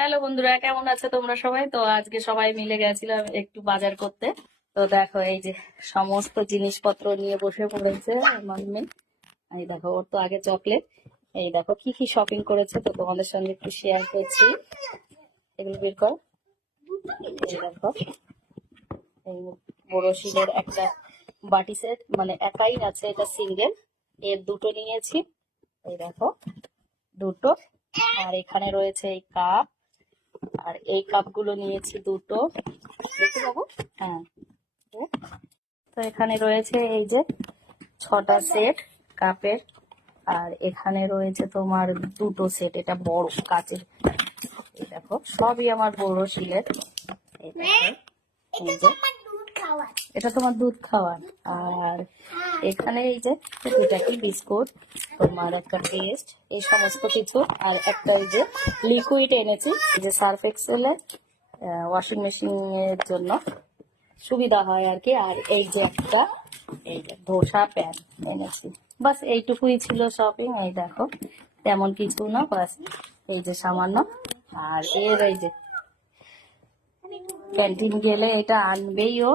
Hello বন্ধুরা, কেমন আছো তোমরা সবাই? তো আজকে সবাই মিলে গেছিলাম একটু বাজার করতে। তো দেখো এই যে সমস্ত জিনিসপত্র নিয়ে বসে পড়েছে মাম্মি। এই দেখো, ওর তো আগে চকলেট। এই দেখো কি কি শপিং করেছে, তো তোমাদের সঙ্গে একটু শেয়ার করছি। এগুলো বের কর। এই দেখো, এই বড় শিলের একটা বাটি সেট, মানে একাই আছে, এটা সিঙ্গেল। এর দুটো নিয়েছি। এই দেখো, দুটো। আর এখানে রয়েছে এই কাপ, আর এই কাপগুলো নিয়েছি দুটো। দেখতে পাবো। হ্যাঁ, তো এখানে রয়েছে এই যে 6টা সেট কাপের। আর এখানে রয়েছে তোমার দুটো সেট, এটা বড় কাচের। এই দেখো, সবই আমার বড় শিলের। এই দেখো, এই যে এটা তোমার দুধ খাওয়ার। আর এখানে এই যে দুটা কি বিস্কুট, তোমার একটা পেস্ট, এই সমস্ত কিছু। আর একটা এই যে লিকুইড এনেছি, এই যে সার্ফ এক্সেলের ওয়াশিং মেশিনের জন্য সুবিধা হয় আর কি। আর এই যে একটা, এই যে ধোসা প্যান এনেছি। বাস এইটুকুই ছিল শপিং। এই দেখো, তেমন কিছু না, বাস এই যে সামান্য। আর এর এই যে ক্যান্টিন গেলে এটা আনবেই ও।